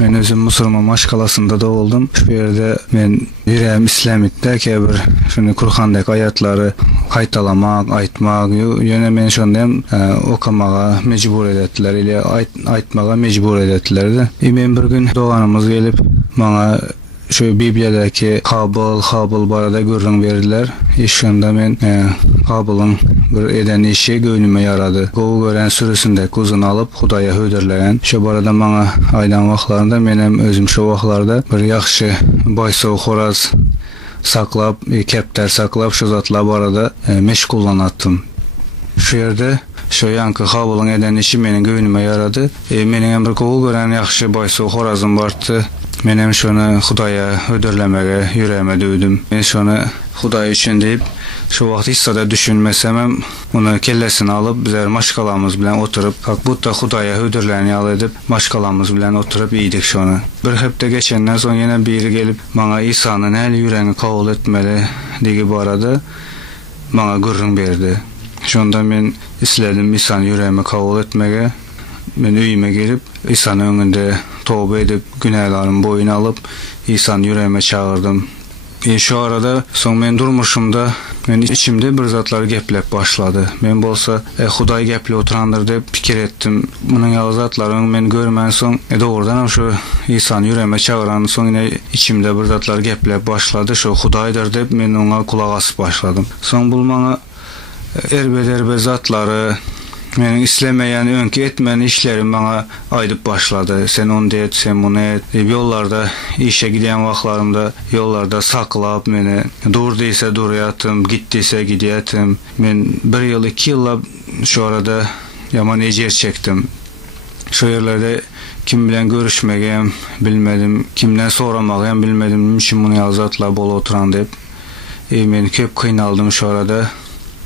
Ben özüm Musurman maşkalasında doğuldum. Şu yerde men yüreğim İslamiyet'te kebir şunu Kur'an'daki ayatları kaytalamak, aytmak, yöne men şondayım okamağa mecbur edettiler ile aytmağa mecbur edettilerdi. Men bir gün doğanımız gelip bana şu Biblia'daki Kabul barada görün verdiler. İşinde men Kabul'un bir eden işi gönlüme yaradı. Govu gören sürüsünde kuzunu alıp Hudaya hödürleyen. Şu barada bana aylan vaxtlarında menem özüm şu vaxtlarda bir yaxşı baysoq xoraz saklap, kepter saklap şu zatlar barada meşgullanattım. Şu yerde şu yankı Kabul'un eden işi menin gönlüme yaradı. Menin bir govu gören yaxşı baysoq xorazım vardı. Menem şunu Hudaya ödürlemege yüreğime dövdüm. Men şunu Huday üçün deyip şu vaxt hissada düşünmesem onu kellesini alıp bizler maşkalamız bilen oturup bu da Hudaya ödürlerini yal edip maşkalamız bilen oturup iyiydik şunu. Bir hepte geçenden sonra yine biri gelip bana İsa'nın el yüreğini kabul etmeli degi bu arada bana gurrun verdi. Şunda men isledim İsa'nın yüreğimi kabul etmege. Men öyüme gelip İsa'nın önünde tövbe edip günahlarımı boyuna alıp İsa'nın yüreğime çağırdım. Şu arada son men durmuşumda men içimde bir zatlar geplep başladı. Men bolsa Huday geple oturandır dep fikir ettim. Bunun yazatlarını men görmen son doğrudan şu İsa'nın yüreğime çağıran son yine içimde bir zatlar geplep başladı. Şu Hudaydır dep men ona kulak asıp başladım. Son bulmana erbe zatları menin islemeyen önkü etmeyen işlerim bana aydıp başladı. Sen onu de et, sen bunu et. Yollarda işe giden vaxtlarımda yollarda saklap meni durduysa duruyatım, gittiyse gidiyatım. Men bir yıl 2 yılla şu arada yaman ecer çektim. Şu yerlerde kim bilen görüşmegem bilmedim, kimden soramagam bilmedim. Niçin bunu yazatla bol oturan deyip men köp kıynaldım şu arada.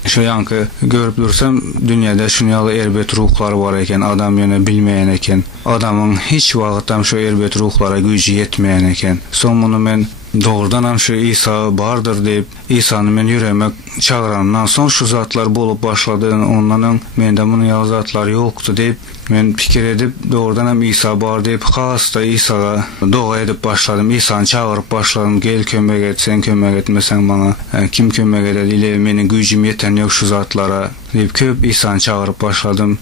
Şu yankı görüp dursam dünyada şunyalı erbet ruhlar var eken, adam yöne bilmeyen eken, adamın hiç vaqtdan şu erbet ruhlara gücü yetmeyen eken. Son bunu men doğrudan şu İsa bardır deyip İsa'nı men yüreğime çağırandan son şu zatlar bolup başladı. Onların mende bunun yazatlar yoktu deyip men fikir edip doğrudan İsa bar deyip hasta İsa'ga dua edip başladım. İsa'nı çağırıp başladım. Gel kömek et, sen kömek etmesen bana kim kömek eder ile menin gücüm yeten yok şu zatlara deyip köp İsa'nı çağırıp başladım.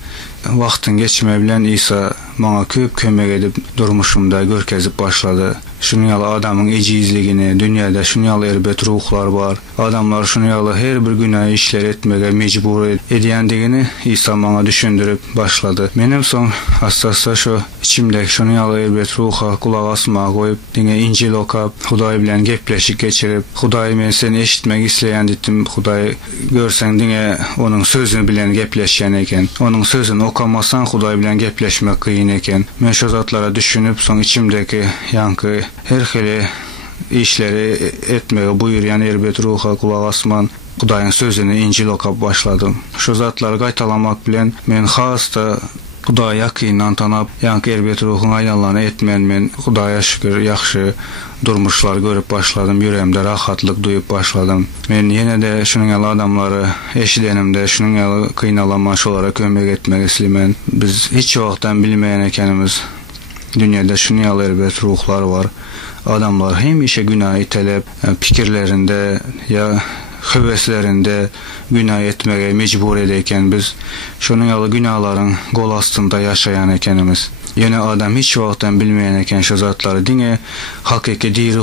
Vaxtın geçme bilen İsa bana köp kömek edip durmuşumda görkezip başladı. Şunyalı adamın ecizligini, dünyada şunyalı erbet ruhlar var. Adamlar şunyalı her bir günah işler etmeye mecbur ediyendigini İsa bana düşündürüp başladı. Benim son hastası şu içimdeki şunyalı erbet ruha kulak asmağa koyup dine İncil okap, Huday bilen gepleşik geçirip Huday men seni eşitmek isleyen dittim. Huday görsen dine onun sözünü bilen gepleşen eken. Onun sözünü okamasan Huday bilen gepleşmek kıyın eken. Men şu zatlara düşünüp son içimdeki yankı her hili işleri etmeye buyuryan erbet ruha kulak asman Hudayın sözünü İncil okap başladım. Şu zatları qaytalamak bilen men hasta Hudaya yakından tanap yankı erbet ruhun aylanlarını etmeyen men Hudaya şükür yaxşı durmuşlar görüp başladım. Yüreğimde rahatlık duyup başladım. Men yine de şunun yalı adamları eşidenimde şunun yalı kıynalamaş olarak kömek etmek istemen. Biz hiç vaqtdan bilmeyen ekenimiz. Dünyada şunyalı erbet ruhlar var. Adamlar hem işe günah itelep fikirlerinde ya heveslerinde günah etmeye mecbur edeyken biz şunun yalı günahların gol astında yaşayan ekenimiz. Yine adam hiç vaqtdan bilmeyen eken şu zatları dine hakiki diri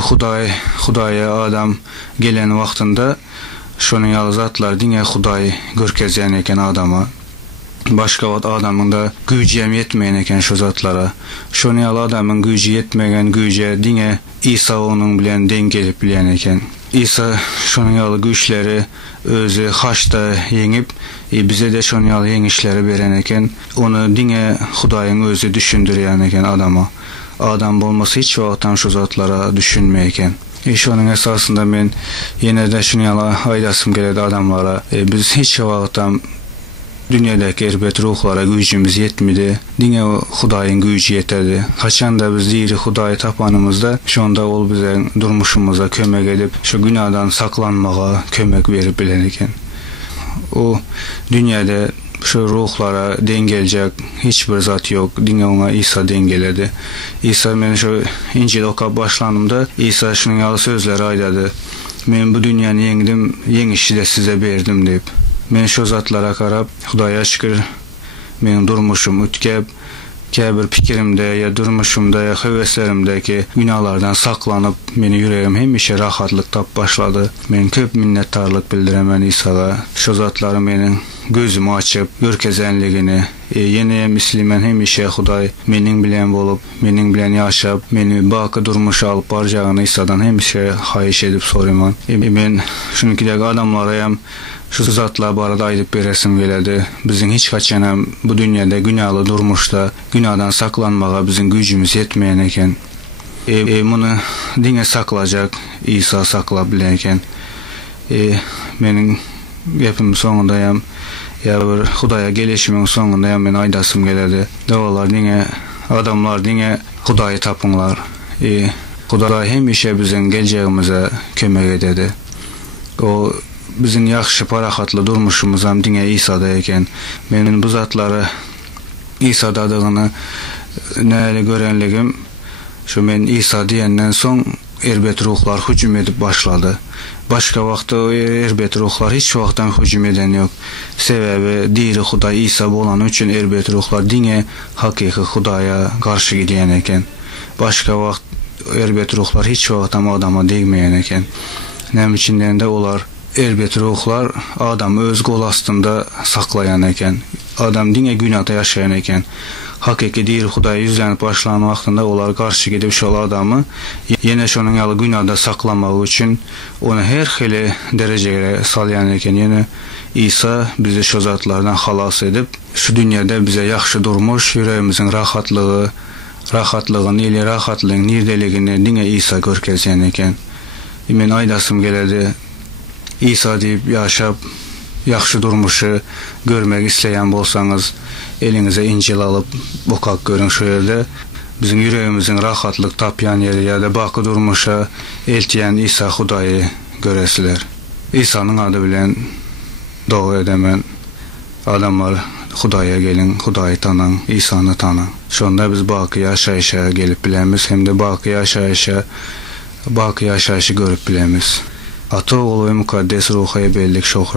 Hudaya adam gelen vaxtında şunun yalı zatlar dine Huday görkezyen eken adama. Başka vaxt adamın da gücü yetmeyen eken şu zatlara. Şunu yalı adamın gücü yetmeyen güce dine İsa onun bilen dengelip bilen eken. İsa şunun yalı güçleri özü haçta yengip bize de şunun yalı yengişleri veren eken. Onu dine Hudayın özü düşündürüyen eken adama. Adam olması hiç vaqtdan şu zatlara düşünmeyken. Şunun esasında men yine de şunu yalı aydasım geledi adamlara. Biz hiç vaqtdan dünyadaki erbet ruhlara gücümüz yetmedi. Dine Hudayın gücü yeterdi. Kaçan da biz diri Hudayı tapanımızda şonda ol bize durmuşumuza kömek edip şu günahdan saklanmağa kömek verip bilen eken. O dünyada şu ruhlara dengelecek hiçbir zat yok. Dinge ona İsa dengeledi. İsa men şu İncil okap başlanımda İsa şunun yalı sözleri aydadı. Men bu dünyanı yengdim, yengişi de size berdim deyip. Men şu zatlara karab, Hudaya şükür, men durmuşum ütkep, bir pikirimde ya durmuşumda ya heveslerimdeki günahlardan saklanıp meni yüreğim hemişe rahatlık tap başladı. Men köp minnettarlık bildiremen İsa'ga. Şu zatları menin gözümü açıp görkezenligini, yeni mislimen hemişe Huday menin bilen bolup, menin bilen yaşap, meni bakı durmuş alıp baracağını İsa'dan hemişe hayiş edip soruman. Men şunkideki adamlara hem şu zatla barada aydıp beresim geledi. Bizim hiç kaçanam bu dünyada günahlı durmuşta günahdan saklanmağa bizim gücümüz yetmeyen eken. Bunu dine saklayacak İsa saklabilen. Menin gepim sonundayım. Ya bir Hudaya gelişimin sonundayım men aydasım geledi. Davalar dine adamlar dine Hudayı tapınlar. Huday hemişe bizim geleceğimize kömek ededi. O bizim yaxşı parahatlı durmuşumuz hem dine İsa'da eken. Menin bu zatları İsa dadığını näle görenligim şu men İsa diyenden son erbet ruhlar hücum edip başladı. Başka vakti o erbet ruhlar hiç vaktan hücum eden yok. Sebebi diri Huday İsa bolan üçün erbet ruhlar dine hakiki Hudaya karşı gidiyen eken. Başka vakt erbet ruhlar hiç vaktan adama değmeyen eken. Nem içinden de olar elbet ruhlar adam öz gol astında saklayan eken, adam dine günahda yaşayan eken, hakiki değil Huday yüzlenip başlanan vaxtında olar karşı gidip şu adamı yine şunun yalı günahda saklamak için onu her xili dereceye salayan eken. Yine İsa bizi şu zatlardan halas edip şu dünyada bize yaxşı durmuş yüreğimizin rahatlığın ili rahatlığın nirdeligini dine İsa görkezyen eken. Men aydasım geledi. İsa deyip yaşap, yaxşı durmuşu görmek isteyen bolsanız elinize İncil alıp okak görün şu yerde. Bizim yüreğimizin rahatlık tapyan yeri ya da bakı durmuşa eltiyen İsa Hudayı göresiler. İsa'nın adı bilen dua edemen adamlar Hudaya gelin, Hudayı tanan, İsa'nı tanan. Şonda biz bakı yaşayışa gelip bilemiz hem de bakı yaşayışı görüp bilemiz. Ata oğlu ve mukaddes ruhaya bellik şohra